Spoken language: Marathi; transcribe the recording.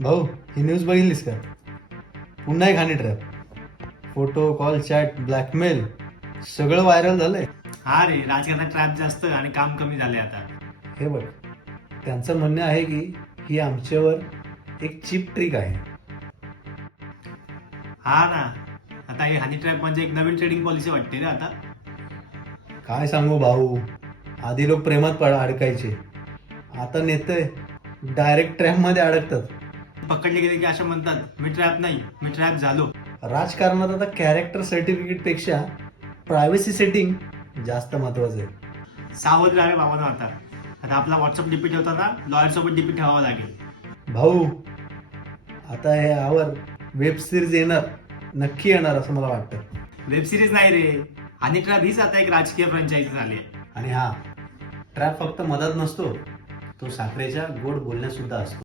भाऊ, ही न्यूज बघितलीस का? पुन्हा एक honey trap. Photo, call, chat, blackmail सगळं व्हायरल झालंय. हा रे, राजकारणात ट्रॅप जास्त आणि काम कमी झाले आता. हे बघ, त्यांचं म्हणणं आहे की ही आमच्यावर एक चीप ट्रिक आहे. हा ना, आता हे हनी ट्रॅप म्हणजे एक नवीन ट्रेडिंग पॉलिसी वाटते रे आता. काय सांगू भाऊ, आधी लोक प्रेमात अडकायचे, आता नेते डायरेक्ट ट्रॅप मध्ये अडकतात. पकडले गेले की असं म्हणतात मी ट्रॅप नाही, मी ट्रॅप झालो. राजकारणात आता कॅरेक्टर सर्टिफिकेट पेक्षा प्रायव्हसी सेटिंग जास्त महत्वाचं आहे. सावध राहा रे बाबा आता. आता आपला व्हॉट्सअप डीपी ठेवताना लॉयर सोबत डीपी ठेवावा लागेल. भाऊ, आता हे यावर वेब सिरीज येणार, नक्की येणार असं मला वाटतं. वेब सिरीज नाही रे, हनी ट्रॅप हीच आता एक राजकीय फ्रँचायझी झाली आहे. आणि हा ट्रॅप फक्त मदत नसतो, तो साखरेच्या गोड बोलण्यात सुद्धा असतो.